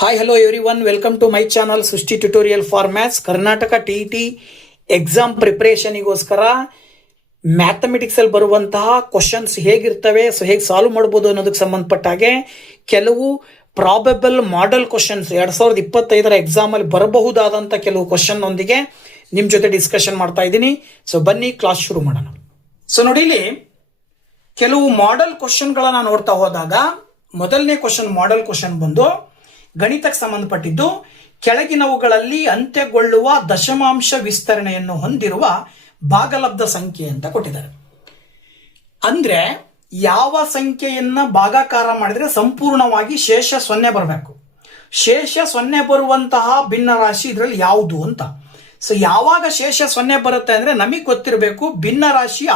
Hi hello everyone, welcome to my channel Srishti tutorial for maths. Karnataka TET exam ಪ್ರಿಪರೇಷನಿಗೋಸ್ಕರ ಮ್ಯಾಥಮೆಟಿಕ್ಸಲ್ಲಿ ಬರುವಂತಹ questions ಹೇಗಿರ್ತವೆ, ಹೇಗೆ solve ಮಾಡ್ಬೋದು ಅನ್ನೋದಕ್ಕೆ ಸಂಬಂಧಪಟ್ಟ ಹಾಗೆ ಕೆಲವು ಪ್ರಾಬಬಲ್ ಮಾಡೆಲ್ ಕ್ವಶನ್ಸ್ 2025 ಎಕ್ಸಾಮಲ್ಲಿ ಬರಬಹುದಾದಂಥ ಕೆಲವು ಕ್ವಶನ್ ಒಂದಿಗೆ ನಿಮ್ಮ ಜೊತೆ ಡಿಸ್ಕಷನ್ ಮಾಡ್ತಾ ಇದ್ದೀನಿ. ಸೊ ಬನ್ನಿ ಕ್ಲಾಸ್ ಶುರು ಮಾಡೋಣ. ಸೊ ನೋಡಿ, ಇಲ್ಲಿ ಕೆಲವು ಮಾಡೆಲ್ ಕ್ವಶನ್ಗಳನ್ನ ನೋಡ್ತಾ ಹೋದಾಗ ಮೊದಲನೇ ಕ್ವಶನ್ ಮಾಡೆಲ್ ಕ್ವಶನ್ ಬಂದು ಗಣಿತಕ್ಕೆ ಸಂಬಂಧಪಟ್ಟಿದ್ದು, ಕೆಳಗಿನವುಗಳಲ್ಲಿ ಅಂತ್ಯಗೊಳ್ಳುವ ದಶಮಾಂಶ ವಿಸ್ತರಣೆಯನ್ನು ಹೊಂದಿರುವ ಭಾಗಲಬ್ಧ ಸಂಖ್ಯೆ ಅಂತ ಕೊಟ್ಟಿದ್ದಾರೆ. ಅಂದ್ರೆ ಯಾವ ಸಂಖ್ಯೆಯನ್ನ ಭಾಗಾಕಾರ ಮಾಡಿದ್ರೆ ಸಂಪೂರ್ಣವಾಗಿ ಶೇಷ 0 ಬರಬೇಕು. ಶೇಷ 0 ಬರುವಂತಹ ಭಿನ್ನ ರಾಶಿ ಇದರಲ್ಲಿ ಯಾವುದು ಅಂತ. ಸೊ ಯಾವಾಗ ಶೇಷ 0 ಬರುತ್ತೆ ಅಂದ್ರೆ ನಮಗೆ ಗೊತ್ತಿರಬೇಕು, ಭಿನ್ನ ರಾಶಿಯ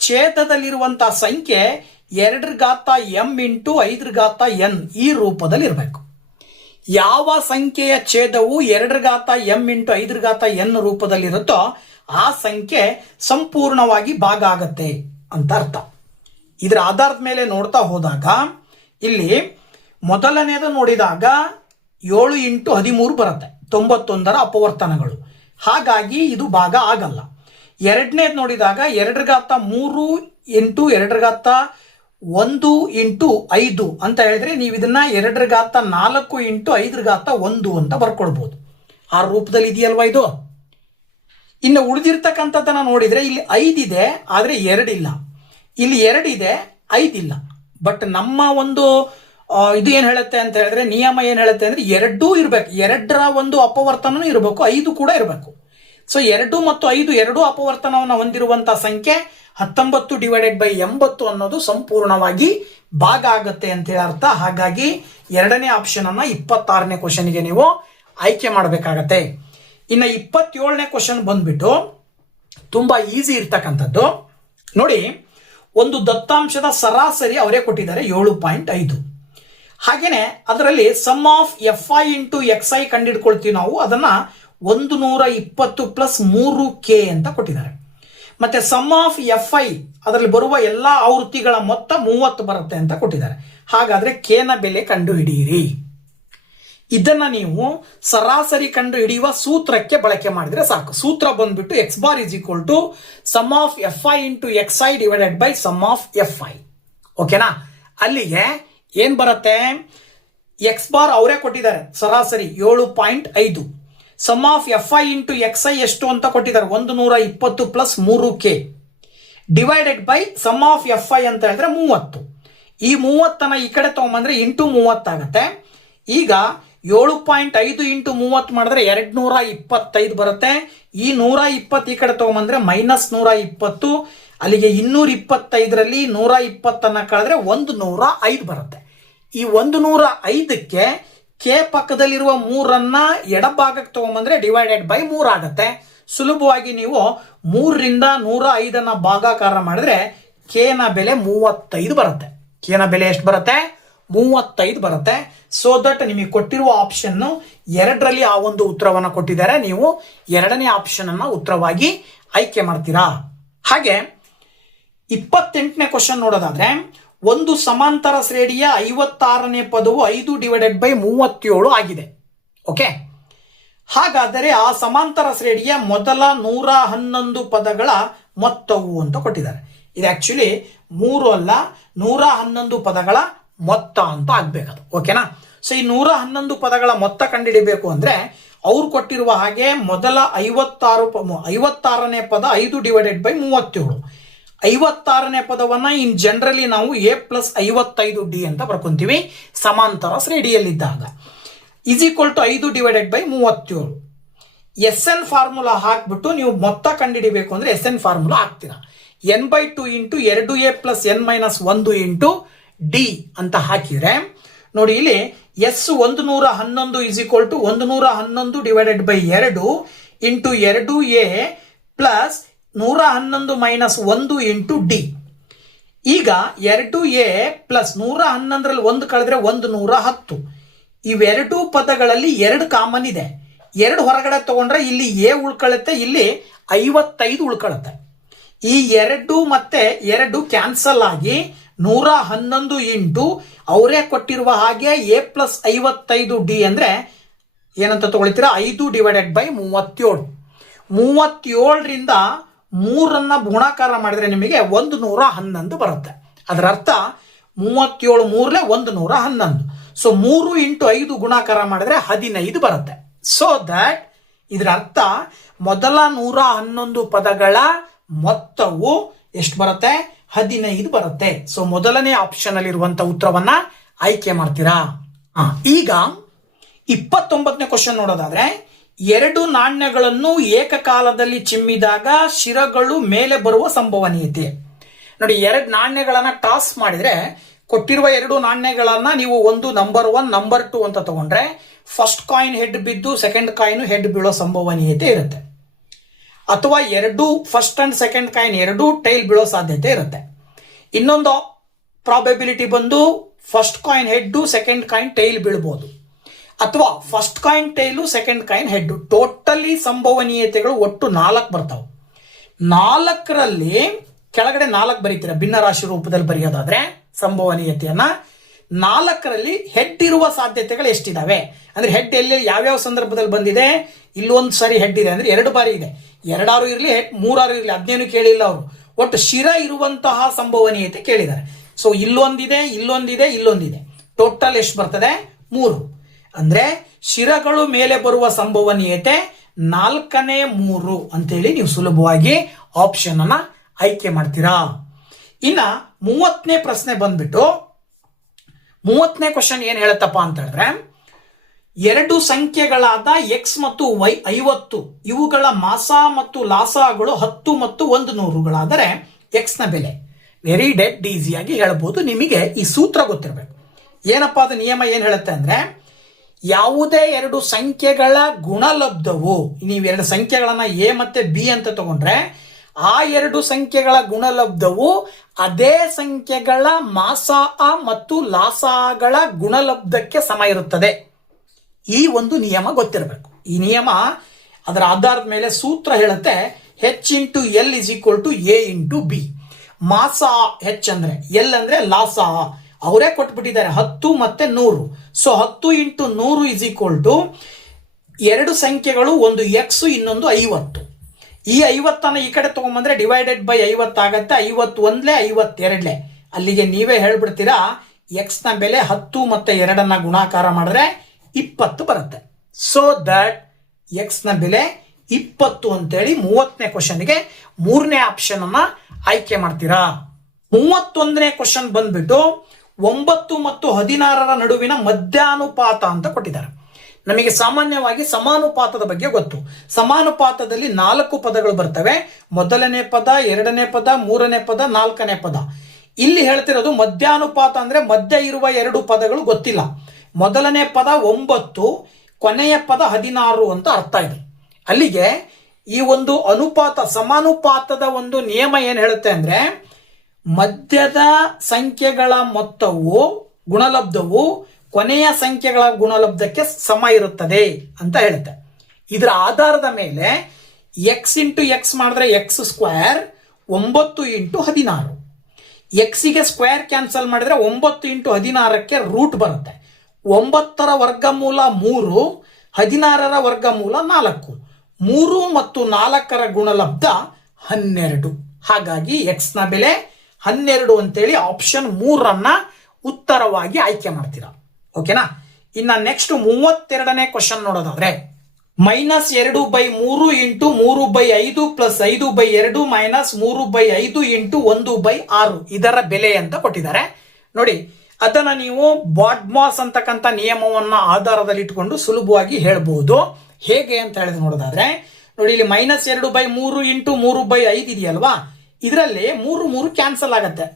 ಛೇದದಲ್ಲಿರುವಂತಹ ಸಂಖ್ಯೆ 2 ಘಾತ m ಇಂಟು 5 ಘಾತ n ಈ ರೂಪದಲ್ಲಿ ಇರಬೇಕು. ಯಾವ ಸಂಖ್ಯೆಯ ಛೇದವು 2 ಘಾತ m ಇಂಟು 5 ಘಾತ n ರೂಪದಲ್ಲಿರುತ್ತೋ ಆ ಸಂಖ್ಯೆ ಸಂಪೂರ್ಣವಾಗಿ ಭಾಗ ಆಗತ್ತೆ ಅಂತ ಅರ್ಥ. ಇದರ ಆಧಾರದ ಮೇಲೆ ನೋಡ್ತಾ ಹೋದಾಗ ಇಲ್ಲಿ ಮೊದಲನೇದು ನೋಡಿದಾಗ 7 ಇಂಟು 13 ಬರುತ್ತೆ, 91ರ ಅಪವರ್ತನಗಳು, ಹಾಗಾಗಿ ಇದು ಭಾಗ ಆಗಲ್ಲ. ಎರಡನೇದು ನೋಡಿದಾಗ 2 ಘಾತ 3 ಇಂಟು 2 ಘಾತ 1 ಇಂಟು 5 ಅಂತ ಹೇಳಿದ್ರೆ ನೀವು ಇದನ್ನ 2 ಘಾತ 4 ಇಂಟು 5 ಘಾತ 1 ಅಂತ ಬರ್ಕೊಳ್ಬಹುದು. ಆ ರೂಪದಲ್ಲಿ ಇದೆಯಲ್ವಾ ಇದು. ಇನ್ನು ಉಳಿದಿರ್ತಕ್ಕಂಥದ್ದನ್ನ ನೋಡಿದ್ರೆ ಇಲ್ಲಿ 5 ಇದೆ, ಆದ್ರೆ 2 ಇಲ್ಲ. ಇಲ್ಲಿ 2 ಇದೆ, 5 ಇಲ್ಲ. ಬಟ್ ನಮ್ಮ ಒಂದು ಇದು ಏನ್ ಹೇಳುತ್ತೆ ಅಂತ ಹೇಳಿದ್ರೆ, ನಿಯಮ ಏನ್ ಹೇಳುತ್ತೆ ಅಂದ್ರೆ 2 ಇರ್ಬೇಕು, 2ರ ಒಂದು ಅಪವರ್ತನೂ ಇರಬೇಕು, 5 ಕೂಡ ಇರಬೇಕು. ಸೊ 2 ಮತ್ತು 5 ಎರಡೂ ಅಪವರ್ತನವನ್ನು ಹೊಂದಿರುವಂತಹ ಸಂಖ್ಯೆ 19 ಡಿವೈಡೆಡ್ ಬೈ 80 ಅನ್ನೋದು ಸಂಪೂರ್ಣವಾಗಿ ಭಾಗ ಆಗುತ್ತೆ ಅಂತ ಹೇಳಿ ಅರ್ಥ. ಹಾಗಾಗಿ ಎರಡನೇ ಆಪ್ಷನ್ ಅನ್ನ 26ನೇ ಕ್ವಶನ್ಗೆ ನೀವು ಆಯ್ಕೆ ಮಾಡಬೇಕಾಗತ್ತೆ. ಇನ್ನು 27ನೇ ಕ್ವಶನ್ ಬಂದ್ಬಿಟ್ಟು ತುಂಬಾ ಈಸಿ ಇರ್ತಕ್ಕಂಥದ್ದು. ನೋಡಿ, ಒಂದು ದತ್ತಾಂಶದ ಸರಾಸರಿ ಅವರೇ ಕೊಟ್ಟಿದ್ದಾರೆ 7.5. ಹಾಗೇನೆ ಅದರಲ್ಲಿ sum of FI into XI ಕಂಡಿಡ್ಕೊಳ್ತೀವಿ ನಾವು, ಅದನ್ನ 120 ಪ್ಲಸ್ 3K ಅಂತ ಕೊಟ್ಟಿದ್ದಾರೆ. ಮತ್ತೆ ಸಮ್ ಆಫ್ FI ಅದರಲ್ಲಿ ಬರುವ ಎಲ್ಲಾ ಆವೃತ್ತಿಗಳ ಮೊತ್ತ 30 ಬರುತ್ತೆ ಅಂತ ಕೊಟ್ಟಿದ್ದಾರೆ. ಹಾಗಾದ್ರೆ K ನ ಬೆಲೆ ಕಂಡು ಹಿಡಿಯಿರಿ. ಇದನ್ನ ನೀವು ಸರಾಸರಿ ಕಂಡು ಹಿಡಿಯುವ ಸೂತ್ರಕ್ಕೆ ಬಳಕೆ ಮಾಡಿದ್ರೆ ಸಾಕು. ಸೂತ್ರ ಬಂದ್ಬಿಟ್ಟು x bar is equal to sum of FI into XI divided by sum of FI. ಓಕೆನಾ? ಅಲ್ಲಿಗೆ ಏನ್ ಬರುತ್ತೆ, x ಬಾರ್ ಅವರೇ ಕೊಟ್ಟಿದ್ದಾರೆ ಸರಾಸರಿ 7.5, sum of FI into XI ಎಷ್ಟು ಅಂತ ಕೊಟ್ಟಿದ್ದಾರೆ 120 plus 3K divided by sum of FI ಅಂತ ಹೇಳಿದ್ರೆ 30. ಈ 30 ಈ ಕಡೆ ತಗೊಂಬಂದ್ರೆ ಇಂಟು 30 ಆಗುತ್ತೆ. ಈಗ 7.5 ಇಂಟು 30 ಮಾಡಿದ್ರೆ 225 ಬರುತ್ತೆ. ಈ 120 ಈ ಕಡೆ ತಗೊಂಬಂದ್ರೆ ಮೈನಸ್ 120, ಅಲ್ಲಿಗೆ 225ರಲ್ಲಿ 120 ಕಳೆದ್ರೆ 105 ಬರುತ್ತೆ. ಈ 105ಕ್ಕೆ K ಪಕ್ಕದಲ್ಲಿರುವ 3ಅನ್ನ ಎಡಭಾಗಕ್ಕೆ ತಗೊಂಬಂದ್ರೆ ಡಿವೈಡೆಡ್ ಬೈ 3 ಆಗುತ್ತೆ. ಸುಲಭವಾಗಿ ನೀವು 3ರಿಂದ 105 ಭಾಗಾಕಾರ ಮಾಡಿದ್ರೆ K ನ ಬೆಲೆ 35 ಬರುತ್ತೆ. K ನ ಬೆಲೆ ಎಷ್ಟು ಬರುತ್ತೆ? 35 ಬರುತ್ತೆ. ಸೊ ದಟ್ ನಿಮಗೆ ಕೊಟ್ಟಿರುವ ಆಪ್ಷನ್ 2ರಲ್ಲಿ ಆ ಒಂದು ಉತ್ತರವನ್ನ ಕೊಟ್ಟಿದ್ದಾರೆ. ನೀವು 2ನೇ ಆಪ್ಷನ್ ಅನ್ನ ಉತ್ತರವಾಗಿ ಆಯ್ಕೆ ಮಾಡ್ತೀರಾ. ಹಾಗೆ 28ನೇ ಕ್ವಶನ್ ನೋಡೋದಾದ್ರೆ, ಒಂದು ಸಮಾಂತರ ಶ್ರೇಣಿಯ 56ನೇ ಪದವು 5 ಡಿವೈಡೆಡ್ ಬೈ 37 ಆಗಿದೆ. ಓಕೆ, ಹಾಗಾದರೆ ಆ ಸಮಾಂತರ ಶ್ರೇಣಿಯ ಮೊದಲ 111 ಪದಗಳ ಮೊತ್ತವು ಅಂತ ಕೊಟ್ಟಿದ್ದಾರೆ. ಇದು ಆಕ್ಚುಲಿ 3 ಅಲ್ಲ, 111 ಪದಗಳ ಮೊತ್ತ ಅಂತ ಆಗ್ಬೇಕದು. ಓಕೆನಾ? ಸೊ ಈ 111 ಪದಗಳ ಮೊತ್ತ ಕಂಡುಹಿಡಿಬೇಕು ಅಂದ್ರೆ ಅವ್ರು ಕೊಟ್ಟಿರುವ ಹಾಗೆ ಮೊದಲ 56ನೇ ಪದ 5 ಡಿವೈಡೆಡ್ ಬೈ 37. 56ನೇ ಪದವನ್ನ ಇನ್ ಜನರಲಿ ನಾವು A+55D ಅಂತ ಬರ್ಕೊಂತೀವಿ ಸಮಾಂತರ ಶ್ರೇಣಿಯಲ್ಲಿದ್ದಾಗ. Is equal to 5 divided by 37. SN formula ಹಾಕ್ಬಿಟ್ಟು ನೀವು ಮೊತ್ತ ಕಂಡುಹಿಡಿಬೇಕು ಅಂದ್ರೆ SN ಫಾರ್ಮುಲಾ ಹಾಕ್ತೀರಾ. n/2 into 2A plus n-1 into D ಅಂತ ಹಾಕಿದ್ರೆ ನೋಡಿ, ಇಲ್ಲಿ S111 is equal to 111 divided by 2 into 2A plus 111 minus 1 into D. ಈಗ 2A ಪ್ಲಸ್ 111ರಲ್ಲಿ 1 ಕಳೆದ್ರೆ 110. ಇವೆರಡೂ ಪದಗಳಲ್ಲಿ 2 ಕಾಮನ್ ಇದೆ. 2 ಹೊರಗಡೆ ತಗೊಂಡ್ರೆ ಇಲ್ಲಿ A ಉಳ್ಕೊಳ್ಳುತ್ತೆ, ಇಲ್ಲಿ 55 ಉಳ್ಕೊಳ್ಳುತ್ತೆ. ಈ 2 ಮತ್ತೆ 2 ಕ್ಯಾನ್ಸಲ್ ಆಗಿ 111 ಇಂಟು ಅವರೇ ಕೊಟ್ಟಿರುವ ಹಾಗೆ A+55D ಅಂದ್ರೆ ಏನಂತ ತಗೊಳ್ತೀರಾ, 5/37. 37ರಿಂದ 3 ಗುಣಾಕಾರ ಮಾಡಿದ್ರೆ ನಿಮಗೆ 111 ಬರುತ್ತೆ. ಅದರ ಅರ್ಥ 37 3 111. ಸೊ 3 ಇಂಟು 5 ಗುಣಾಕಾರ ಮಾಡಿದ್ರೆ 15 ಬರುತ್ತೆ. ಸೊ ದಟ್ ಇದರ ಅರ್ಥ ಮೊದಲ 111 ಪದಗಳ ಮೊತ್ತವು ಎಷ್ಟು ಬರುತ್ತೆ, 15 ಬರುತ್ತೆ. ಸೊ ಮೊದಲನೇ ಆಪ್ಷನ್ ಅಲ್ಲಿ ಇರುವಂತಹ ಉತ್ತರವನ್ನ ಆಯ್ಕೆ ಮಾಡ್ತೀರಾ. ಈಗ 29ನೇ ಕ್ವಶನ್ ನೋಡೋದಾದ್ರೆ, 2 ನಾಣ್ಯಗಳನ್ನು ಏಕಕಾಲದಲ್ಲಿ ಚಿಮ್ಮಿದಾಗ ಶಿರಗಳು ಮೇಲೆ ಬರುವ ಸಂಭವನೀಯತೆ. ನೋಡಿ, 2 ನಾಣ್ಯಗಳನ್ನ ಟಾಸ್ ಮಾಡಿದ್ರೆ ಕೊಟ್ಟಿರುವ 2 ನಾಣ್ಯಗಳನ್ನ ನೀವು ಒಂದು ನಂಬರ್ 1 ನಂಬರ್ 2 ಅಂತ ತಗೊಂಡ್ರೆ ಫಸ್ಟ್ ಕಾಯಿನ್ ಹೆಡ್ ಬಿದ್ದು ಸೆಕೆಂಡ್ ಕಾಯಿನ್ ಹೆಡ್ ಬೀಳೋ ಸಂಭವನೀಯತೆ ಇರುತ್ತೆ. ಅಥವಾ first and second coin 2 tail ಬೀಳೋ ಸಾಧ್ಯತೆ ಇರುತ್ತೆ. ಇನ್ನೊಂದು ಪ್ರಾಬಬಿಲಿಟಿ ಬಂದು first coin head second coin tail ಬೀಳ್ಬೋದು, ಅಥವಾ first coin tail second coin head. Totally ಸಂಭವನೀಯತೆಗಳು ಒಟ್ಟು 4 ಬರ್ತಾವೆ. 4ರಲ್ಲಿ ಕೆಳಗಡೆ 4 ಬರೀತೀರಾ ಭಿನ್ನ ರಾಶಿ ರೂಪದಲ್ಲಿ ಬರೆಯೋದಾದ್ರೆ ಸಂಭವನೀಯತೆಯನ್ನ 4ರಲ್ಲಿ ಹೆಡ್ ಇರುವ ಸಾಧ್ಯತೆಗಳು ಎಷ್ಟಿದಾವೆ ಅಂದ್ರೆ, ಹೆಡ್ ಎಲ್ಲಿ ಯಾವ್ಯಾವ ಸಂದರ್ಭದಲ್ಲಿ ಬಂದಿದೆ, ಇಲ್ಲೊಂದು ಸಾರಿ ಹೆಡ್ ಇದೆ ಅಂದ್ರೆ 2 ಬಾರಿ ಇದೆ. 2 ಇರಲಿ 3 ಇರಲಿ ಅದನ್ನೇನು ಕೇಳಿಲ್ಲ ಅವರು, ಒಟ್ಟು ಶಿರ ಇರುವಂತಹ ಸಂಭವನೀಯತೆ ಕೇಳಿದ್ದಾರೆ. ಸೊ ಇಲ್ಲೊಂದಿದೆ, ಇಲ್ಲೊಂದಿದೆ, ಇಲ್ಲೊಂದಿದೆ, ಟೋಟಲ್ ಎಷ್ಟು ಬರ್ತದೆ, 3. ಅಂದ್ರೆ ಶಿರಗಳು ಮೇಲೆ ಬರುವ ಸಂಭವನೀಯತೆ 4ನೇ 3 ಅಂತೇಳಿ ನೀವು ಸುಲಭವಾಗಿ ಆಪ್ಷನ್ ಅನ್ನ ಆಯ್ಕೆ ಮಾಡ್ತೀರಾ. ಇನ್ನ 30ನೇ ಪ್ರಶ್ನೆ ಬಂದ್ಬಿಟ್ಟು, 30ನೇ ಕ್ವಶನ್ ಏನ್ ಹೇಳುತ್ತಪ್ಪ ಅಂತ ಹೇಳಿದ್ರೆ, 2 ಸಂಖ್ಯೆಗಳಾದ ಎಕ್ಸ್ ಮತ್ತು ವೈ 50, ಇವುಗಳ ಮಾಸ ಮತ್ತು ಲಾಸಗಳು 10 ಮತ್ತು 100ಗಳಾದರೆ ಎಕ್ಸ್ ನ ಬೆಲೆ. ವೆರಿ ಡೆಡ್ ಈಸಿಯಾಗಿ ಹೇಳ್ಬೋದು. ನಿಮಗೆ ಈ ಸೂತ್ರ ಗೊತ್ತಿರಬೇಕು. ಏನಪ್ಪಾ ಅದು ನಿಯಮ ಏನ್ ಹೇಳುತ್ತೆ ಅಂದ್ರೆ, ಯಾವುದೇ 2 ಸಂಖ್ಯೆಗಳ ಗುಣಲಬ್ಧವು, ನೀವು 2 ಸಂಖ್ಯೆಗಳನ್ನ ಎ ಮತ್ತೆ ಬಿ ಅಂತ ತಗೊಂಡ್ರೆ ಆ 2 ಸಂಖ್ಯೆಗಳ ಗುಣಲಬ್ಧವು ಅದೇ ಸಂಖ್ಯೆಗಳ ಮಾಸ ಮತ್ತು ಲಾಸಗಳ ಗುಣಲಬ್ಧಕ್ಕೆ ಸಮ ಇರುತ್ತದೆ. ಈ ಒಂದು ನಿಯಮ ಗೊತ್ತಿರಬೇಕು. ಈ ನಿಯಮ ಅದರ ಆಧಾರದ ಮೇಲೆ ಸೂತ್ರ ಹೇಳುತ್ತೆ, H into L is equal to A into B. ಮಾಸ ಹೆಚ್ ಅಂದ್ರೆ, ಎಲ್ ಅಂದ್ರೆ ಲಾಸ, ಅವರೇ ಕೊಟ್ಬಿಟ್ಟಿದ್ದಾರೆ 10 ಮತ್ತೆ 100. So 10 into 100 is equal to 2 ಸಂಖ್ಯೆಗಳು, ಒಂದು ಎಕ್ಸ್ ಇನ್ನೊಂದು 50. ಈ 50ಅನ್ನ ಈ ಕಡೆ ತಗೊಂಡ್ಬಂದ್ರೆ ಡಿವೈಡೆಡ್ ಬೈ 50 ಆಗತ್ತೆ. 51 52. ಅಲ್ಲಿಗೆ ನೀವೇ ಹೇಳ್ಬಿಡ್ತೀರಾ ಎಕ್ಸ್ ನ ಬೆಲೆ 10 ಮತ್ತೆ 2 ಗುಣಾಕಾರ ಮಾಡಿದ್ರೆ 20 ಬರುತ್ತೆ. ಸೊ ದಟ್ ಎಕ್ಸ್ ನ ಬೆಲೆ 20 ಅಂತೇಳಿ 30ನೇ ಕ್ವಶನ್ಗೆ 3ನೇ ಆಪ್ಷನ್ ಅನ್ನ ಆಯ್ಕೆ ಮಾಡ್ತೀರಾ. 31ನೇ ಕ್ವಶನ್ ಬಂದ್ಬಿಟ್ಟು 9 ಮತ್ತು 16ರ ನಡುವಿನ ಮಧ್ಯಾನುಪಾತ ಅಂತ ಕೊಟ್ಟಿದ್ದಾರೆ. ನಮಗೆ ಸಾಮಾನ್ಯವಾಗಿ ಸಮಾನುಪಾತದ ಬಗ್ಗೆ ಗೊತ್ತು. ಸಮಾನುಪಾತದಲ್ಲಿ 4 ಪದಗಳು ಬರ್ತವೆ. ಮೊದಲನೇ ಪದ, 2ನೇ ಪದ, 3ನೇ ಪದ, 4ನೇ ಪದ. ಇಲ್ಲಿ ಹೇಳ್ತಿರೋದು ಮಧ್ಯಾನುಪಾತ ಅಂದ್ರೆ ಮಧ್ಯ ಇರುವ 2 ಪದಗಳು ಗೊತ್ತಿಲ್ಲ. ಮೊದಲನೇ ಪದ 9, ಕೊನೆಯ ಪದ 16 ಅಂತ ಅರ್ಥ ಇದೆ. ಅಲ್ಲಿಗೆ ಈ ಒಂದು ಅನುಪಾತ, ಸಮಾನುಪಾತದ ಒಂದು ನಿಯಮ ಏನ್ ಹೇಳುತ್ತೆ ಅಂದ್ರೆ, ಮಧ್ಯದ ಸಂಖ್ಯೆಗಳ ಮೊತ್ತವು ಗುಣಲಬ್ಧವು ಕೊನೆಯ ಸಂಖ್ಯೆಗಳ ಗುಣಲಬ್ಧಕ್ಕೆ ಸಮ ಇರುತ್ತದೆ ಅಂತ ಹೇಳುತ್ತೆ. ಇದರ ಆಧಾರದ ಮೇಲೆ ಎಕ್ಸ್ ಇಂಟು ಎಕ್ಸ್ ಮಾಡಿದ್ರೆ ಎಕ್ಸ್ ಸ್ಕ್ವೇರ್, 9 ಇಂಟು 16. ಎಕ್ಸಿಗೆ ಸ್ಕ್ವೇರ್ ಕ್ಯಾನ್ಸಲ್ ಮಾಡಿದ್ರೆ 9 ಇಂಟು 16ಕ್ಕೆ ರೂಟ್ ಬರುತ್ತೆ. 9ರ ವರ್ಗಮೂಲ 3, 16ರ ವರ್ಗಮೂಲ 4. 3 ಮತ್ತು 4ರ ಗುಣಲಬ್ಧ 12. ಹಾಗಾಗಿ ಎಕ್ಸ್ ನ ಬೆಲೆ 12 ಅಂತೇಳಿ ಆಪ್ಷನ್ 3 ಉತ್ತರವಾಗಿ ಆಯ್ಕೆ ಮಾಡ್ತೀರಾ. ಓಕೆನಾ. ಇನ್ನ ನೆಕ್ಸ್ಟ್ 32ನೇ ಕ್ವಶನ್ ನೋಡೋದಾದ್ರೆ, -2/3 ಇಂಟು 3/5 ಪ್ಲಸ್ 5/2 ಮೈನಸ್ 3/5 ಇಂಟು 1/6 ಇದರ ಬೆಲೆ ಅಂತ ಕೊಟ್ಟಿದ್ದಾರೆ. ನೋಡಿ, ಅದನ್ನ ನೀವು ಬಾಡ್ಮಾಸ್ ಅಂತಕ್ಕಂಥ ನಿಯಮವನ್ನ ಆಧಾರದಲ್ಲಿ ಇಟ್ಕೊಂಡು ಸುಲಭವಾಗಿ ಹೇಳ್ಬಹುದು. ಹೇಗೆ ಅಂತ ಹೇಳಿದ್ರೆ ನೋಡೋದಾದ್ರೆ, ನೋಡಿ ಇಲ್ಲಿ -2/3 ಇಂಟು 3/5 ಇದೆಯಲ್ವಾ, ಇದರಲ್ಲಿ 3 ಕ್ಯಾನ್ಸಲ್ ಆಗತ್ತೆ,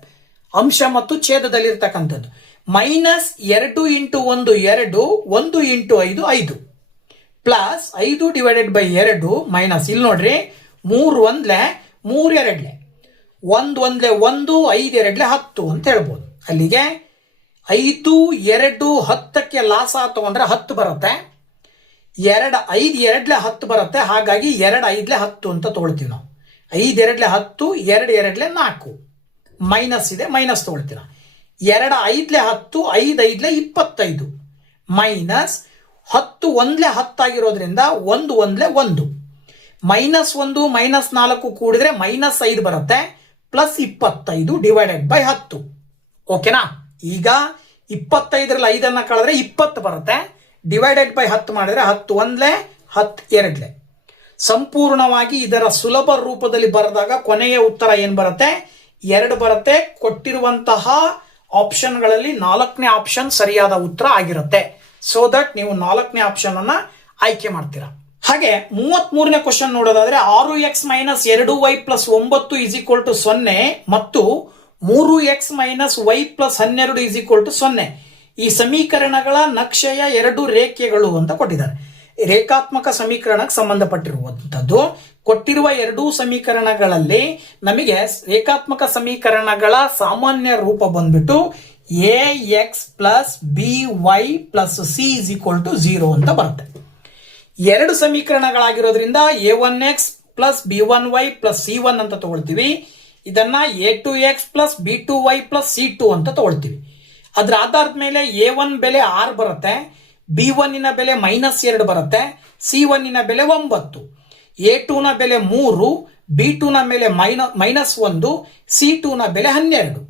ಅಂಶ ಮತ್ತು ಛೇದದಲ್ಲಿ ಇರ್ತಕ್ಕಂಥದ್ದು. -2 into 1 2, 1 into 5 5, plus 5 divided by 2 minus, ಇಲ್ಲಿ ನೋಡ್ರಿ 3 1 3 2 1 1 1 5 2 10 ಅಂತ ಹೇಳ್ಬೋದು. ಅಲ್ಲಿಗೆ 5 2 10ಕ್ಕೆ ಲಾಸ ತಗೊಂಡ್ರೆ 10 ಬರುತ್ತೆ. 5 2 10 ಬರುತ್ತೆ. ಹಾಗಾಗಿ 2 5 10 ಅಂತ ತಗೊಳ್ತೀವಿ ನಾವು. 5 2 10, 2 2 4. ಮೈನಸ್ ಇದೆ, ಮೈನಸ್ ತಗೊಳ್ತೀರಾ. 2 5 10, 5 5 25 ಮೈನಸ್ 10 1 10 ಆಗಿರೋದ್ರಿಂದ 1 1 1 -1 -4 ಕೂಡಿದ್ರೆ -5 ಬರುತ್ತೆ, ಪ್ಲಸ್ 25 ಡಿವೈಡೆಡ್ ಬೈ 10. ಓಕೆನಾ? ಈಗ 25ರಲ್ಲಿ 5 ಕಳೆದ್ರೆ 20 ಬರುತ್ತೆ, ಡಿವೈಡೆಡ್ ಬೈ 10 ಮಾಡಿದ್ರೆ 10 1 10 2. ಸಂಪೂರ್ಣವಾಗಿ ಇದರ ಸುಲಭ ರೂಪದಲ್ಲಿ ಬರೆದಾಗ ಕೊನೆಯ ಉತ್ತರ ಏನ್ ಬರುತ್ತೆ? 2 ಬರುತ್ತೆ. ಕೊಟ್ಟಿರುವಂತಹ ಆಪ್ಷನ್ಗಳಲ್ಲಿ 4ನೇ ಆಪ್ಷನ್ ಸರಿಯಾದ ಉತ್ತರ ಆಗಿರುತ್ತೆ. ಸೊ ದಟ್ ನೀವು 4ನೇ ಆಪ್ಷನ್ ಅನ್ನ ಆಯ್ಕೆ ಮಾಡ್ತೀರಾ. ಹಾಗೆ 33ನೇ ಕ್ವಶನ್ ನೋಡೋದಾದ್ರೆ 6x - 2y + 9 = 0 ಮತ್ತು 3x - y + 12 = 0 ಈ ಸಮೀಕರಣಗಳ ನಕ್ಷೆಯ 2 ರೇಖೆಗಳು ಅಂತ ಕೊಟ್ಟಿದ್ದಾರೆ. ರೇಖಾತ್ಮಕ ಸಮೀಕರಣಕ್ಕೆ ಸಂಬಂಧಪಟ್ಟಿರುವಂತದ್ದು. ಕೊಟ್ಟಿರುವ 2 ಸಮೀಕರಣಗಳಲ್ಲಿ ನಮಗೆ ರೇಖಾತ್ಮಕ ಸಮೀಕರಣಗಳ ಸಾಮಾನ್ಯ ರೂಪ ಬಂದ್ಬಿಟ್ಟು ax + by + c = 0 ಅಂತ ಬರುತ್ತೆ. 2 ಸಮೀಕರಣಗಳಾಗಿರೋದ್ರಿಂದ a1x + b1y + c1 ಅಂತ ತಗೊಳ್ತೀವಿ. ಇದನ್ನ a2x + b2y + c2 ಅಂತ ತಗೊಳ್ತೀವಿ. ಅದರ ಆಧಾರದ ಮೇಲೆ a1 ಬೆಲೆ 6 ಬರುತ್ತೆ, b1 ನ ಬೆಲೆ -2 ಬರುತ್ತೆ, c1 ನ ಬೆಲೆ 9, a2 ನ ಬೆಲೆ 3, b2 ನ ಬೆಲೆ -1, c2 ನ ಬೆಲೆ 12.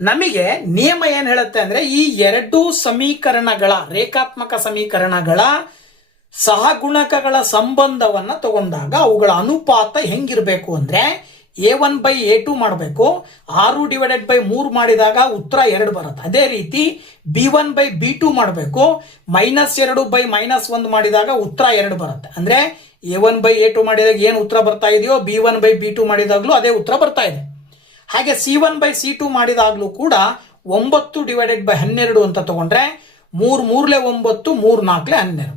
ನಮಗೆ ನಿಯಮ ಏನ್ ಹೇಳುತ್ತೆ ಅಂದ್ರೆ ಈ 2 ಸಮೀಕರಣಗಳ ರೇಖಾತ್ಮಕ ಸಮೀಕರಣಗಳ ಸಹಗುಣಕಗಳ ಸಂಬಂಧವನ್ನ ತಗೊಂಡಾಗ ಅವುಗಳ ಅನುಪಾತ ಹೆಂಗಿರ್ಬೇಕು ಅಂದ್ರೆ a1/a2 ಮಾಡಬೇಕು. 6 ಡಿವೈಡೆಡ್ ಬೈ 3 ಮಾಡಿದಾಗ ಉತ್ತರ 2 ಬರುತ್ತೆ. ಅದೇ ರೀತಿ b1/b2 ಮಾಡಬೇಕು. -2 ಬೈ -1 ಮಾಡಿದಾಗ ಉತ್ತರ 2 ಬರುತ್ತೆ. ಅಂದ್ರೆ a1/a2 ಮಾಡಿದಾಗ ಏನು ಉತ್ತರ ಬರ್ತಾ ಇದೆಯೋ b1/b2 ಮಾಡಿದಾಗ್ಲೂ ಅದೇ ಉತ್ತರ ಬರ್ತಾ ಇದೆ. ಹಾಗೆ c1/c2 ಮಾಡಿದಾಗ್ಲೂ ಕೂಡ 9 ಡಿವೈಡೆಡ್ ಬೈ 12 ಅಂತ ತಗೊಂಡ್ರೆ 3 3 9 3 4 12.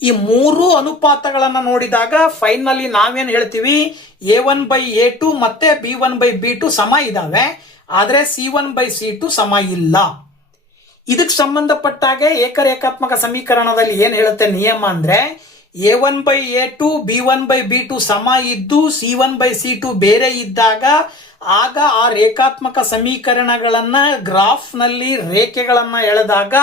ಈ 3 ಅನುಪಾತಗಳನ್ನ ನೋಡಿದಾಗ ಫೈನಲಿ ನಾವೇನ್ ಹೇಳ್ತೀವಿ, a1/a2 ಮತ್ತೆ b1/b2 ಸಮ ಇದಾವೆ, ಆದ್ರೆ c1/c2 ಸಮ ಇಲ್ಲ. ಇದಕ್ಕೆ ಸಂಬಂಧಪಟ್ಟಾಗೆ ಏಕರೇಖಾತ್ಮಕ ಸಮೀಕರಣದಲ್ಲಿ ಏನ್ ಹೇಳುತ್ತೆ ನಿಯಮ ಅಂದ್ರೆ a1/a2 b1/b2 ಸಮ ಇದ್ದು c1/c2 ಬೇರೆ ಇದ್ದಾಗ ಆಗ ಆ ರೇಖಾತ್ಮಕ ಸಮೀಕರಣಗಳನ್ನ ಗ್ರಾಫ್ ನಲ್ಲಿ ರೇಖೆಗಳನ್ನ ಎಳೆದಾಗ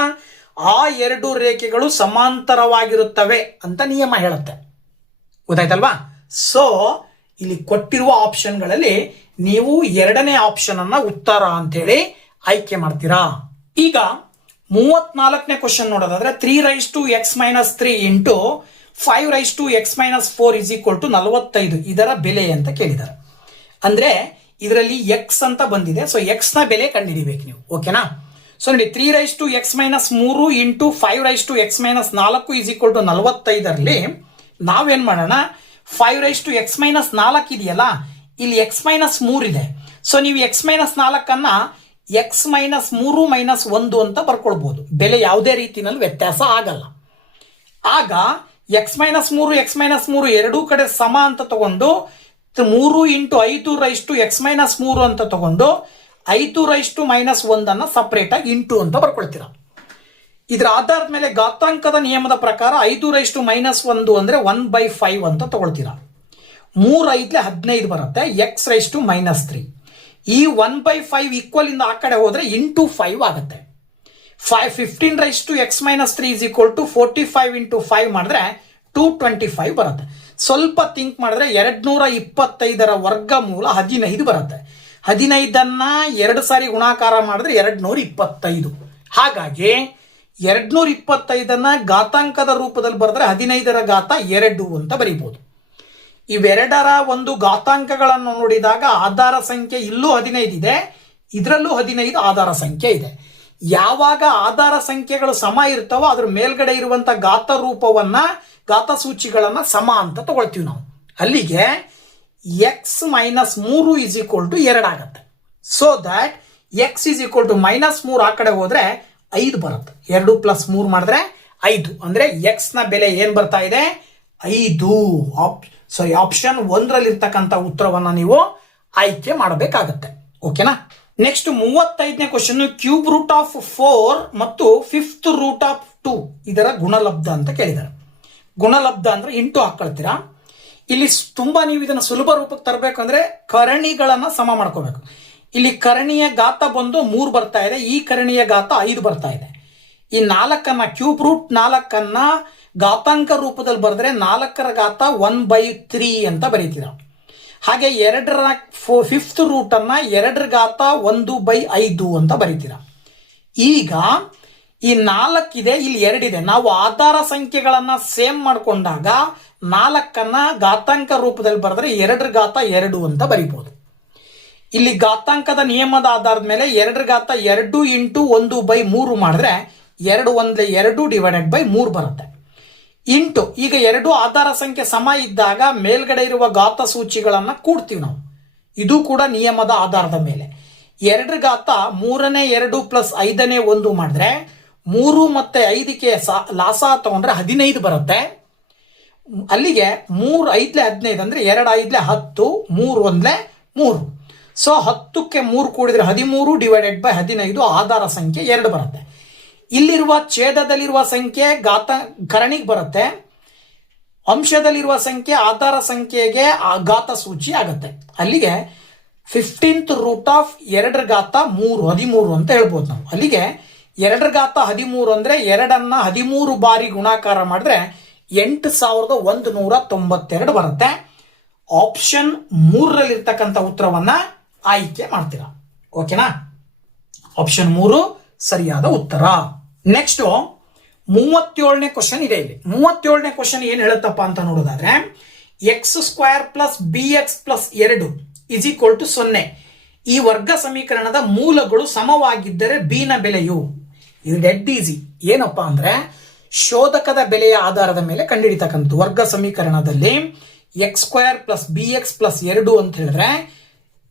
ಆ 2 ರೇಖೆಗಳು ಸಮಾಂತರವಾಗಿರುತ್ತವೆ ಅಂತ ನಿಯಮ ಹೇಳುತ್ತೆ. ಗೊತ್ತಾಯ್ತಲ್ವಾ? ಸೊ ಇಲ್ಲಿ ಕೊಟ್ಟಿರುವ ಆಪ್ಷನ್ಗಳಲ್ಲಿ ನೀವು 2ನೇ ಆಪ್ಷನ್ ಅನ್ನ ಉತ್ತರ ಅಂತ ಹೇಳಿ ಆಯ್ಕೆ ಮಾಡ್ತೀರಾ. ಈಗ 34ನೇ ಕ್ವಶನ್ ನೋಡೋದಾದ್ರೆ 3x - 3 × 5x - 4 = 45 ಇದರ ಬೆಲೆ ಅಂತ ಕೇಳಿದ್ದಾರೆ. ಅಂದ್ರೆ ಇದರಲ್ಲಿ x ಅಂತ ಬಂದಿದೆ, ಸೊ x ನ ಬೆಲೆ ಕಂಡುಹಿಡಿಬೇಕು ನೀವು. ಓಕೆನಾ? ಸೊ ನೋಡಿ 3x - 3 × 5x - 4 = 45ರಲ್ಲಿ ನಾವೇನ್ ಮಾಡೋಣ, 5x - 4 ಇದೆಯಲ್ಲ, ಇಲ್ಲಿ x - 3 ಇದೆ. ಸೊ ನೀವು x - 4 ಅನ್ನ x - 3 - 1 ಅಂತ ಬರ್ಕೊಳ್ಬಹುದು. ಬೆಲೆ ಯಾವುದೇ ರೀತಿಯಲ್ಲಿ ವ್ಯತ್ಯಾಸ ಆಗಲ್ಲ. ಆಗ x - 3 x - 3 ಎರಡೂ ಕಡೆ ಸಮ ಅಂತ ತಗೊಂಡು 3 × 5x - 3 ಅಂತ ತಗೊಂಡು 5 - -1 ಅನ್ನ ಸಪರೇಟ್ ಆಗಿ ಇಂಟು ಅಂತ ಬರ್ಕೊಳ್ತೀರಾ. ಇದರ ಆಧಾರದ ಮೇಲೆ ಘಾತಾಂಕದ ನಿಯಮದ ಪ್ರಕಾರ 5 - -1 ಅಂದ್ರೆ 1/5 ಅಂತ ತಗೊಳ್ತೀರಾ. 3 5 15 ಬರುತ್ತೆ, x - -3. ಈ 1/5 ಈಕ್ವಲ್ ಇಂದ ಆ ಕಡೆ ಹೋದ್ರೆ ಇಂಟು 5 ಆಗುತ್ತೆ. 15 x - 3 = 45 × 5 ಮಾಡಿದ್ರೆ 225 ಬರುತ್ತೆ. ಸ್ವಲ್ಪ ಥಿಂಕ್ ಮಾಡಿದ್ರೆ 225ರ ವರ್ಗಮೂಲ 15 ಬರುತ್ತೆ. 15ಅನ್ನ 2 ಸಾರಿ ಗುಣಾಕಾರ ಮಾಡಿದ್ರೆ 225. ಹಾಗಾಗಿ 225ಅನ್ನ ಘಾತಾಂಕದ ರೂಪದಲ್ಲಿ ಬರೆದ್ರೆ 15ರ ಘಾತ 2 ಅಂತ ಬರೀಬಹುದು. ಇವೆರಡರ ಒಂದು ಘಾತಾಂಕಗಳನ್ನು ನೋಡಿದಾಗ ಆಧಾರ ಸಂಖ್ಯೆ ಇಲ್ಲೂ 15 ಇದೆ, ಇದರಲ್ಲೂ 15 ಆಧಾರ ಸಂಖ್ಯೆ ಇದೆ. ಯಾವಾಗ ಆಧಾರ ಸಂಖ್ಯೆಗಳು ಸಮ ಇರ್ತಾವೋ ಅದ್ರ ಮೇಲ್ಗಡೆ ಇರುವಂತ ಘಾತ ರೂಪವನ್ನ ಘಾತ ಸೂಚಿಗಳನ್ನ ಸಮ ಅಂತ ತಗೊಳ್ತೀವಿ ನಾವು. ಅಲ್ಲಿಗೆ x - 3 = 2 ಆಗುತ್ತೆ. ಸೊ ದಟ್ x -3 ಆ ಕಡೆ ಹೋದ್ರೆ 5 ಬರುತ್ತೆ. 2 + 3 ಮಾಡಿದ್ರೆ 5. ಅಂದ್ರೆ x ನ ಬೆಲೆ ಏನ್ ಬರ್ತಾ ಇದೆ, 5. ಆಪ್ಷನ್ 1ರಲ್ಲಿ ಇರ್ತಕ್ಕಂಥ ಉತ್ತರವನ್ನ ನೀವು ಆಯ್ಕೆ ಮಾಡಬೇಕಾಗತ್ತೆ. ಓಕೆನಾ? ನೆಕ್ಸ್ಟ್ 35ನೇ ಕ್ವಶನ್ √4 ಮತ್ತು 5th √2 ಇದರ ಗುಣಲಬ್ಧ ಅಂತ ಕೇಳಿದ್ದಾರೆ. ಗುಣಲಬ್ಧ ಅಂದ್ರೆ ಇಂಟು ಹಾಕೊಳ್ತೀರಾ. ಇಲ್ಲಿ ತುಂಬಾ ನೀವು ಇದನ್ನ ಸುಲಭ ರೂಪಕ್ಕೆ ತರಬೇಕಂದ್ರೆ ಕರಣಿಗಳನ್ನ ಸಮ ಮಾಡ್ಕೋಬೇಕು. ಇಲ್ಲಿ ಕರ್ಣೀಯ ಘಾತ ಬಂದು 3 ಬರ್ತಾ ಇದೆ, ಈ ಕರ್ಣೀಯ ಘಾತ 5 ಬರ್ತಾ ಇದೆ. ಈ 4 ಕ್ಯೂಬ್ ರೂಟ್ 4 ಘಾತಾಂಕ ರೂಪದಲ್ಲಿ ಬರೆದ್ರೆ 4ರ ಘಾತ 1/3 ಅಂತ ಬರೀತೀರ. ಹಾಗೆ 2ರ 5th ರೂಟ್ ಅನ್ನ 2ರ ಘಾತ 1/5 ಅಂತ ಬರೀತೀರ. ಈಗ ಈ 4 ಇದೆ, ಇಲ್ಲಿ 2 ಇದೆ. ನಾವು ಆಧಾರ ಸಂಖ್ಯೆಗಳನ್ನ ಸೇಮ್ ಮಾಡಿಕೊಂಡಾಗ 4 ಘಾತಾಂಕ ರೂಪದಲ್ಲಿ ಬರೆದ್ರೆ 2ರ ಘಾತ 2 ಅಂತ ಬರೀಬಹುದು. ಇಲ್ಲಿ ಘಾತಾಂಕದ ನಿಯಮದ ಆಧಾರದ ಮೇಲೆ 2ರ ಘಾತ 2 ಇಂಟು 1/3 ಮಾಡಿದ್ರೆ 2 1 2 ಡಿವೈಡೆಡ್ ಬೈ 3 ಬರುತ್ತೆ. ಇಂಟು ಈಗ 2 ಆಧಾರ ಸಂಖ್ಯೆ ಸಮ ಇದ್ದಾಗ ಮೇಲ್ಗಡೆ ಇರುವ ಘಾತ ಸೂಚಿಗಳನ್ನ ಕೂಡ್ತೀವಿ ನಾವು. ಇದು ಕೂಡ ನಿಯಮದ ಆಧಾರದ ಮೇಲೆ. 2ರ ಘಾತ 3ನೇ 2 ಪ್ಲಸ್ 5ನೇ 1 ಮಾಡಿದ್ರೆ 3 ಮತ್ತೆ 5ಕ್ಕೆ ಲಾಸ ತಗೊಂಡ್ರೆ 15 ಬರುತ್ತೆ. ಅಲ್ಲಿಗೆ 3 5 15 ಅಂದ್ರೆ 2 5 10, 3 1 3. ಸೊ 10ಕ್ಕೆ 3 ಕೂಡಿದ್ರೆ 13 ಡಿವೈಡೆಡ್ ಬೈ 15 ಆಧಾರ ಸಂಖ್ಯೆ 2 ಬರುತ್ತೆ. ಇಲ್ಲಿರುವ ಛೇದದಲ್ಲಿರುವ ಸಂಖ್ಯೆ ಕರಣಿಗೆ ಬರುತ್ತೆ, ಅಂಶದಲ್ಲಿರುವ ಸಂಖ್ಯೆ ಆಧಾರ ಸಂಖ್ಯೆಗೆ ಘಾತ ಸೂಚಿ ಆಗುತ್ತೆ. ಅಲ್ಲಿಗೆ 15th ರೂಟ್ ಆಫ್ 2ರ ಘಾತ 13 ಅಂತ ಹೇಳ್ಬೋದು ನಾವು. ಅಲ್ಲಿಗೆ 2ರ ಘಾತ 13 ಅಂದ್ರೆ 2ಅನ್ನ 13 ಬಾರಿ ಗುಣಾಕಾರ ಮಾಡಿದ್ರೆ 8192 ಬರುತ್ತೆ. ಆಪ್ಷನ್ 3ರಲ್ಲಿರ್ತಕ್ಕಂಥ ಉತ್ತರವನ್ನ ಆಯ್ಕೆ ಮಾಡ್ತೀರಾ. ಓಕೆನಾ? ಆಪ್ಷನ್ 3 ಸರಿಯಾದ ಉತ್ತರ. ನೆಕ್ಸ್ಟ್ 37ನೇ ಕ್ವಶನ್ ಇದೆ. ಇಲ್ಲಿ 37ನೇ ಕ್ವಶನ್ ಏನ್ ಹೇಳುತ್ತಪ್ಪ ಅಂತ ನೋಡೋದಾದ್ರೆ x² plus bx plus 2 is equal to 0. ಈ ವರ್ಗ ಸಮೀಕರಣದ ಮೂಲಗಳು ಸಮವಾಗಿದ್ದರೆ b ನ ಬೆಲೆಯು. ಇದು ಡೆಡ್ ಈಸಿ. ಏನಪ್ಪಾ ಅಂದ್ರೆ ಶೋಧಕದ ಬೆಲೆಯ ಆಧಾರದ ಮೇಲೆ ಕಂಡುಹಿಡಿತಕ್ಕಂಥ ವರ್ಗ ಸಮೀಕರಣದಲ್ಲಿ x² ಪ್ಲಸ್ bx ಪ್ಲಸ್ 2 ಅಂತ ಹೇಳಿದ್ರೆ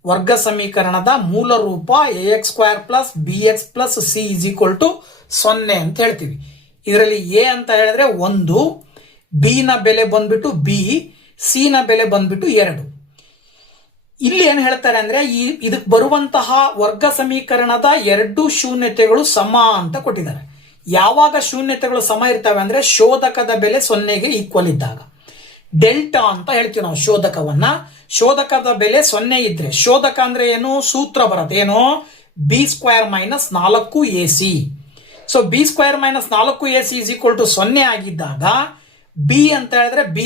ವರ್ಗ ಸಮೀಕರಣದ ಮೂಲ ರೂಪ ax² plus bx plus c is equal to 0 ಅಂತ ಹೇಳ್ತೀವಿ. ಇದರಲ್ಲಿ a ಅಂತ ಹೇಳಿದ್ರೆ 1, b ನ ಬೆಲೆ ಬಂದ್ಬಿಟ್ಟು b, c ನ ಬೆಲೆ ಬಂದ್ಬಿಟ್ಟು 2. ಇಲ್ಲಿ ಏನ್ ಹೇಳ್ತಾರೆ ಅಂದ್ರೆ ಇದಕ್ಕೆ ಬರುವಂತಹ ವರ್ಗ ಸಮೀಕರಣದ 2 ಶೂನ್ಯತೆಗಳು ಸಮ ಅಂತ ಕೊಟ್ಟಿದ್ದಾರೆ. ಯಾವಾಗ ಶೂನ್ಯತೆಗಳು ಸಮ ಇರ್ತವೆ ಅಂದ್ರೆ ಶೋಧಕದ ಬೆಲೆ 0ಗೆ ಈಕ್ವಲ್ ಇದ್ದಾಗ. ಡೆಲ್ಟಾ ಅಂತ ಹೇಳ್ತೀವಿ ನಾವು ಶೋಧಕವನ್ನ. ಶೋಧಕದ ಬೆಲೆ 0 ಇದ್ರೆ ಶೋಧಕ ಅಂದ್ರೆ ಏನು? ಸೂತ್ರ ಬರುತ್ತೆ. ಏನು? b² minus 4ac. So b² minus 4ac is equal to 0 ಆಗಿದ್ದಾಗ b ಅಂತ ಹೇಳಿದ್ರೆ b²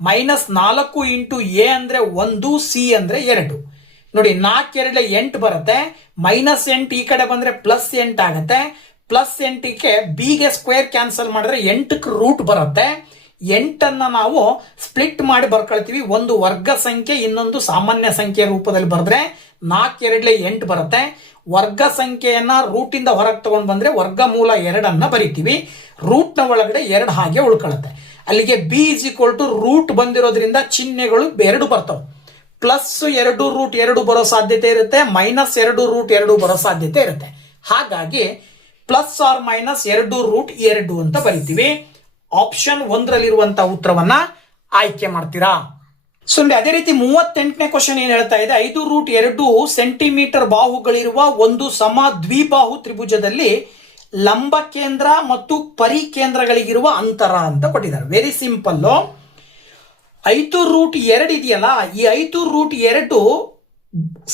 ಮೈನಸ್ 4 ಇಂಟು a ಅಂದ್ರೆ 1, c ಅಂದ್ರೆ 2. ನೋಡಿ 4 2 8 ಬರುತ್ತೆ. ಮೈನಸ್ 8 ಈ ಕಡೆ ಬಂದ್ರೆ ಪ್ಲಸ್ 8 ಆಗುತ್ತೆ. ಪ್ಲಸ್ 8ಕ್ಕೆ b ಗೆ ಸ್ಕ್ವೇರ್ ಕ್ಯಾನ್ಸಲ್ ಮಾಡಿದ್ರೆ 8ಕ್ಕೆ ರೂಟ್ ಬರುತ್ತೆ. 8ಅನ್ನ ನಾವು ಸ್ಪ್ಲಿಟ್ ಮಾಡಿ ಬರ್ಕೊಳ್ತೀವಿ. ಒಂದು ವರ್ಗ ಸಂಖ್ಯೆ ಇನ್ನೊಂದು ಸಾಮಾನ್ಯ ಸಂಖ್ಯೆ ರೂಪದಲ್ಲಿ ಬರೆದ್ರೆ 4 2 8 ಬರುತ್ತೆ. ವರ್ಗ ಸಂಖ್ಯೆಯನ್ನ ರೂಟ್ ಇಂದ ಹೊರಗೆ ತಗೊಂಡು ಬಂದ್ರೆ ವರ್ಗಮೂಲ 2ಅನ್ನ ಬರಿತೀವಿ. ರೂಟ್ ನ ಒಳಗಡೆ 2 ಹಾಗೆ ಉಳ್ಕೊಳ್ಳುತ್ತೆ. ಅಲ್ಲಿಗೆ b is equal to root ಬಂದಿರೋದ್ರಿಂದ ಚಿಹ್ನೆಗಳು 2 ಬರ್ತವೆ. ಪ್ಲಸ್ 2 ರೂಟ್ 2 ಬರೋ ಸಾಧ್ಯತೆ ಇರುತ್ತೆ, ಮೈನಸ್ 2 ರೂಟ್ 2 ಬರೋ ಸಾಧ್ಯತೆ ಇರುತ್ತೆ. ಹಾಗಾಗಿ ಪ್ಲಸ್ ಆರ್ ಮೈನಸ್ 2 ರೂಟ್ 2 ಅಂತ ಬರಿತೀವಿ. ಆಪ್ಷನ್ 1ರಲ್ಲಿರುವಂತಹ ಉತ್ತರವನ್ನ ಆಯ್ಕೆ ಮಾಡ್ತೀರಾ. ಸೊ ಅದೇ ರೀತಿ 38ನೇ ಕ್ವಶನ್ ಏನ್ ಹೇಳ್ತಾ ಇದೆ, 5 ರೂಟ್ 2 ಸೆಂಟಿಮೀಟರ್ ಬಾಹುಗಳಿರುವ ಒಂದು ಸಮ ದ್ವಿಬಾಹು ತ್ರಿಭುಜದಲ್ಲಿ ಲಂಬ ಕೇಂದ್ರ ಮತ್ತು ಪರಿಕೇಂದ್ರಗಳಿಗಿರುವ ಅಂತರ ಅಂತ ಕೊಟ್ಟಿದ್ದಾರೆ. Very simple. 5 ರೂಟ್ 2 ಇದೆಯಲ್ಲ, ಈ 5 ರೂಟ್ 2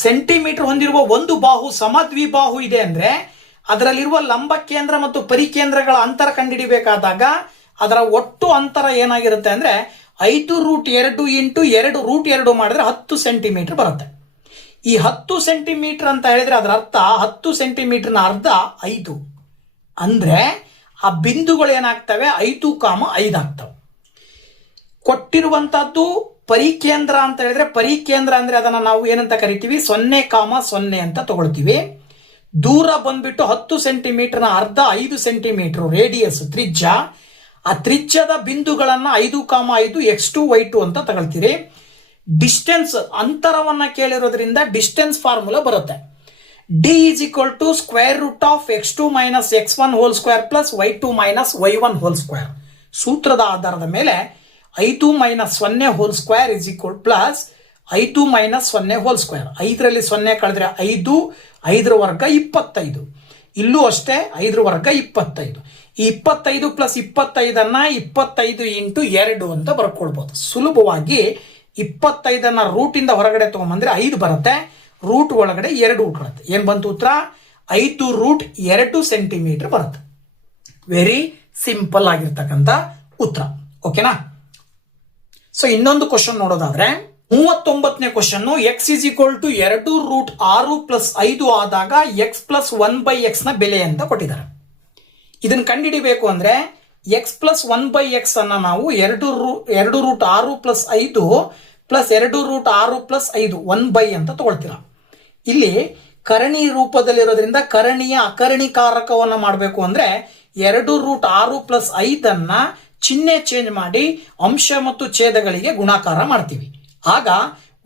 ಸೆಂಟಿಮೀಟರ್ ಹೊಂದಿರುವ ಒಂದು ಬಾಹು ಸಮದ್ವಿಬಾಹು ಇದೆ ಅಂದ್ರೆ ಅದರಲ್ಲಿರುವ ಲಂಬ ಕೇಂದ್ರ ಮತ್ತು ಪರಿಕೇಂದ್ರಗಳ ಅಂತರ ಕಂಡುಹಿಡಿಬೇಕಾದಾಗ ಅದರ ಒಟ್ಟು ಅಂತರ ಏನಾಗಿರುತ್ತೆ ಅಂದ್ರೆ 5 ರೂಟ್ 2 ಇಂಟು 2 ರೂಟ್ 2 ಮಾಡಿದ್ರೆ 10 ಸೆಂಟಿಮೀಟರ್ ಬರುತ್ತೆ. ಈ 10 ಸೆಂಟಿಮೀಟರ್ ಅಂತ ಹೇಳಿದ್ರೆ ಅದರ ಅರ್ಥ 10 ಸೆಂಟಿಮೀಟರ್ನ ಅರ್ಧ 5 ಅಂದ್ರೆ ಆ ಬಿಂದುಗಳು ಏನಾಗ್ತವೆ 5,5 ಆಗ್ತವೆ. ಕೊಟ್ಟಿರುವಂತಹದ್ದು ಪರಿಕೇಂದ್ರ ಅಂತ ಹೇಳಿದ್ರೆ ಪರಿಕೇಂದ್ರ ಅಂದ್ರೆ ಅದನ್ನ ನಾವು ಏನಂತ ಕರಿತೀವಿ 0,0 ಅಂತ ತಗೊಳ್ತೀವಿ. ದೂರ ಬಂದ್ಬಿಟ್ಟು 10 ಸೆಂಟಿಮೀಟರ್ನ ಅರ್ಧ 5 ಸೆಂಟಿಮೀಟರ್ ರೇಡಿಯಸ್ ತ್ರಿಜ್ಯ. ಆ ತ್ರಿಜ್ಯದ ಬಿಂದುಗಳನ್ನ 5,5 x2 y2 ಅಂತ ತಗೊಳ್ತೀರಿ. ಡಿಸ್ಟೆನ್ಸ್ ಅಂತರವನ್ನ ಕೇಳಿರೋದ್ರಿಂದ ಡಿಸ್ಟೆನ್ಸ್ ಫಾರ್ಮುಲಾ ಬರುತ್ತೆ. d is equal to square root of x2 minus x1 whole square plus y2 minus y1 whole square. ಸೂತ್ರದ ಆಧಾರದ ಮೇಲೆ 5 minus 0 whole square is equal plus 5 minus 0 whole square. 5ರಲ್ಲಿ 0 ಕಳೆದ್ರೆ 5, 5ರ ವರ್ಗ 25. ಇಲ್ಲೂ ಅಷ್ಟೇ 5ರ ವರ್ಗ 25. ಈ 25 ಪ್ಲಸ್ 25ಅನ್ನ 25 ಇಂಟು 2 ಅಂತ ಬರ್ಕೊಳ್ಬಹುದು. ಸುಲಭವಾಗಿ 25ಅನ್ನ ರೂಟ್ ಇಂದ ಹೊರಗಡೆ ತಗೊಂಡ್ಬಂದ್ರೆ 5 ಬರುತ್ತೆ. ರೂಟ್ ಒಳಗಡೆ 2 ಉಳ್ಕೊಳ್ಳುತ್ತೆ. ಏನ್ ಬಂತು ಉತ್ತರ? 5√2 ಸೆಂಟಿಮೀಟರ್ ಬರುತ್ತೆ. ವೆರಿ ಸಿಂಪಲ್ ಆಗಿರ್ತಕ್ಕಂಥ ಉತ್ತರ. ಓಕೆನಾ? ಸೊ ಇನ್ನೊಂದು ಕ್ವಶನ್ ನೋಡೋದಾದ್ರೆ 39ನೇ question, X is equal to 2√6+5 ಆದಾಗ ಎಕ್ಸ್ ಪ್ಲಸ್ 1/x ನ ಬೆಲೆ ಅಂತ ಕೊಟ್ಟಿದ್ದಾರೆ. ಇದನ್ನ ಕಂಡುಹಿಡಿಬೇಕು ಅಂದ್ರೆ ಎಕ್ಸ್ ಪ್ಲಸ್ 1/x ಅನ್ನ ನಾವು 2√6+5 ಪ್ಲಸ್ 2√6+5 1 ಅಂತ ತಗೊಳ್ತೀರಾ. ಇಲ್ಲಿ ಕರಣಿ ರೂಪದಲ್ಲಿರೋದ್ರಿಂದ ಕರಣಿಯ ಅಕರಣಿಕಾರಕವನ್ನು ಮಾಡಬೇಕು ಅಂದ್ರೆ 2√6+5 ಅನ್ನ ಚಿಹ್ನೆ ಚೇಂಜ್ ಮಾಡಿ ಅಂಶ ಮತ್ತು ಛೇದಗಳಿಗೆ ಗುಣಾಕಾರ ಮಾಡ್ತೀವಿ. ಆಗ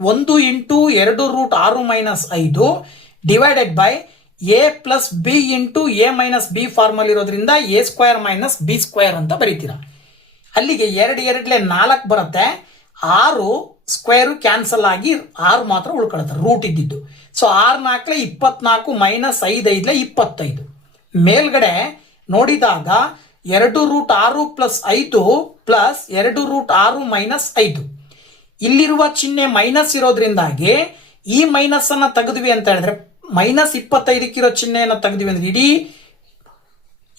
1 × 2√6 - 5 divided by a plus B into a minus B formal ಇರೋದ್ರಿಂದ a² - b² ಅಂತ ಬರೀತೀರಾ. ಅಲ್ಲಿಗೆ 2 4 ಬರುತ್ತೆ. 6 ಸ್ಕ್ವೇರ್ ಕ್ಯಾನ್ಸಲ್ ಆಗಿ 6 ಮಾತ್ರ ಉಳ್ಕೊಳುತ್ತೆ ರೂಟ್ ಇದ್ದಿದ್ದು. So 6 4 24 minus 5 5 25. ಮೇಲ್ಗಡೆ ನೋಡಿದಾಗ 2√6+5 ಪ್ಲಸ್ 2√6 - 5. ಇಲ್ಲಿರುವ ಚಿಹ್ನೆ ಮೈನಸ್ ಇರೋದ್ರಿಂದಾಗಿ ಈ ಮೈನಸ್ ಅನ್ನ ತೆಗೆದ್ವಿ ಅಂತ ಹೇಳಿದ್ರೆ -25 ಚಿಹ್ನೆಯನ್ನು ತೆಗೆದ್ವಿ ಅಂದ್ರೆ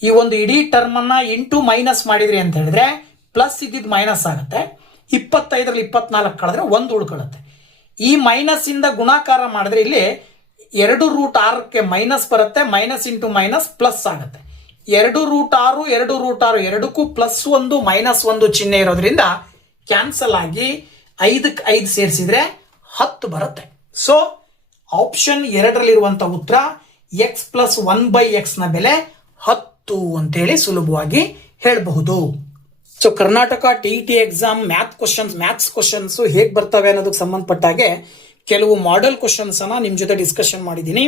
ಈ ಒಂದು ಇಡೀ ಟರ್ಮ್ ಅನ್ನ ಇಂಟು ಮೈನಸ್ ಮಾಡಿದ್ರಿ ಅಂತ ಹೇಳಿದ್ರೆ ಪ್ಲಸ್ ಇದ್ದಿದ್ದು ಮೈನಸ್ ಆಗುತ್ತೆ. 25ರಲ್ಲಿ 24 ಕಳೆದ್ರೆ 1 ಉಳ್ಕೊಳ್ಳುತ್ತೆ. ಈ ಮೈನಸ್ ಇಂದ ಗುಣಾಕಾರ ಮಾಡಿದ್ರೆ ಇಲ್ಲಿ 2√6ಕ್ಕೆ ಮೈನಸ್ ಬರುತ್ತೆ. ಮೈನಸ್ ಇಂಟು ಮೈನಸ್ ಪ್ಲಸ್ ಆಗುತ್ತೆ. 2√6 ಎರಡಕ್ಕೂ +1 -1 ಚಿಹ್ನೆ ಇರೋದ್ರಿಂದ ಕ್ಯಾನ್ಸಲ್ ಆಗಿ 5ಕ್ಕೆ 5 ಸೇರಿಸಿದ್ರೆ 10 ಬರುತ್ತೆ. ಸೊ ಆಪ್ಷನ್ 2ರಲ್ಲಿರುವಂತಹ ಉತ್ತರ ಎಕ್ಸ್ ಪ್ಲಸ್ 1/x ನ ಬೆಲೆ 10 ಅಂತೇಳಿ ಸುಲಭವಾಗಿ ಹೇಳಬಹುದು. So Karnataka TET exam maths questions ಹೇಗೆ ಬರ್ತವೆ ಅನ್ನೋದಕ್ಕೆ ಸಂಬಂಧಪಟ್ಟ ಹಾಗೆ ಕೆಲವು ಮಾಡೆಲ್ ಕ್ವಶನ್ಸ್ ಅನ್ನ ನಿಮ್ ಜೊತೆ ಡಿಸ್ಕಷನ್ ಮಾಡಿದ್ದೀನಿ.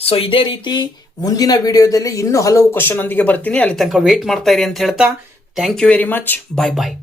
ಸೊ ಇದೇ ರೀತಿ ಮುಂದಿನ ವಿಡಿಯೋದಲ್ಲಿ ಇನ್ನೂ ಹಲವು ಕ್ವಶನ್ ಒಂದಿಗೆ ಬರ್ತೀನಿ. ಅಲ್ಲಿ ತನಕ ವೇಟ್ ಮಾಡ್ತಾ ಇರಿ ಅಂತ ಹೇಳ್ತಾ thank you very much. Bye bye.